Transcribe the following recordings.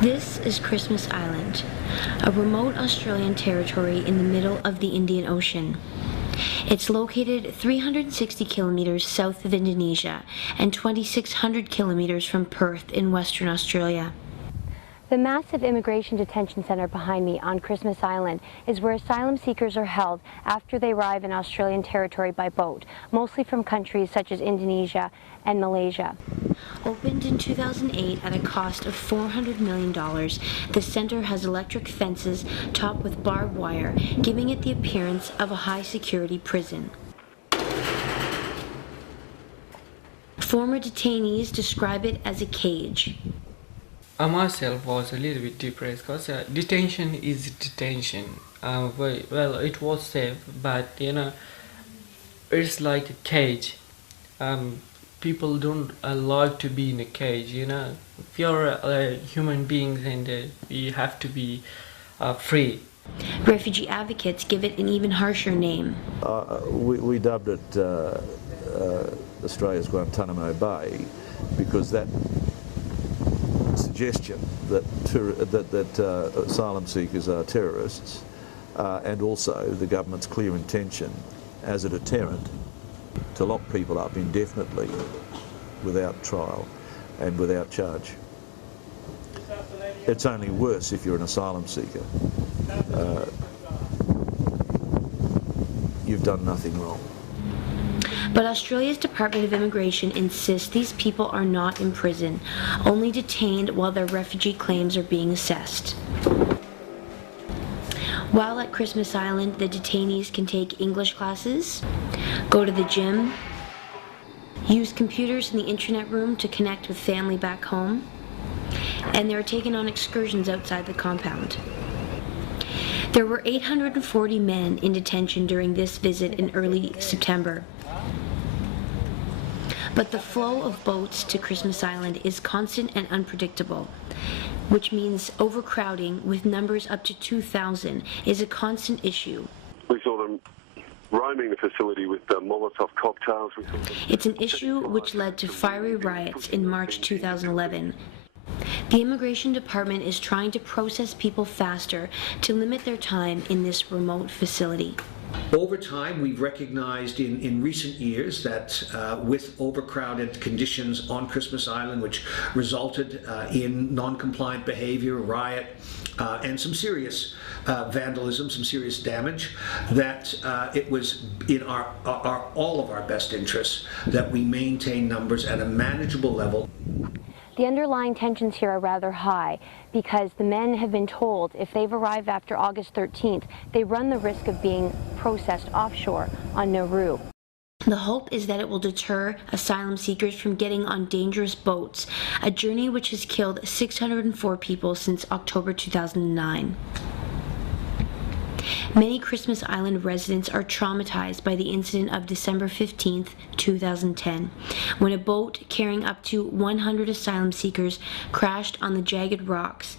This is Christmas Island, a remote Australian territory in the middle of the Indian Ocean. It's located 360 kilometers south of Indonesia and 2,600 kilometers from Perth in Western Australia. The massive immigration detention center behind me on Christmas Island is where asylum seekers are held after they arrive in Australian territory by boat, mostly from countries such as Indonesia and Malaysia. Opened in 2008 at a cost of $400 million, the center has electric fences topped with barbed wire, giving it the appearance of a high-security prison. Former detainees describe it as a cage. I myself was a little bit depressed because detention is detention. Well, it was safe, but it's like a cage. People don't like to be in a cage. If you're human beings, and we have to be free. Refugee advocates give it an even harsher name. We dubbed it Australia's Guantanamo Bay because that suggestion that asylum seekers are terrorists, and also the government's clear intention as a deterrent to lock people up indefinitely without trial and without charge. It's only worse if you're an asylum seeker. You've done nothing wrong. But Australia's Department of Immigration insists these people are not in prison, only detained while their refugee claims are being assessed. While at Christmas Island, the detainees can take English classes, go to the gym, use computers in the internet room to connect with family back home, and they're taken on excursions outside the compound. There were 840 men in detention during this visit in early September. But the flow of boats to Christmas Island is constant and unpredictable, which means overcrowding with numbers up to 2,000 is a constant issue. We saw them roaming the facility with Molotov cocktails. It's an issue which led to fiery riots in March 2011. The Immigration Department is trying to process people faster to limit their time in this remote facility. Over time, we've recognized in recent years that with overcrowded conditions on Christmas Island, which resulted in non-compliant behavior, riot, and some serious vandalism, some serious damage, that it was in all of our best interests that we maintain numbers at a manageable level. The underlying tensions here are rather high because the men have been told if they've arrived after August 13th, they run the risk of being processed offshore on Nauru. The hope is that it will deter asylum seekers from getting on dangerous boats, a journey which has killed 604 people since October 2009. Many Christmas Island residents are traumatized by the incident of December 15th, 2010, when a boat carrying up to 100 asylum seekers crashed on the jagged rocks,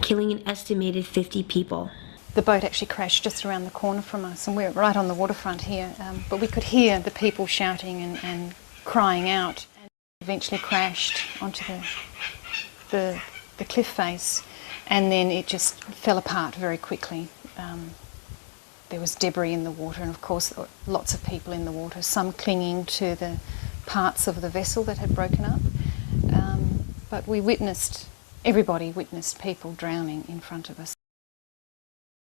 killing an estimated 50 people. The boat actually crashed just around the corner from us, and we're right on the waterfront here, but we could hear the people shouting and crying out, and eventually crashed onto the cliff face, and then it just fell apart very quickly. There was debris in the water, and of course lots of people in the water, some clinging to the parts of the vessel that had broken up. But everybody witnessed people drowning in front of us.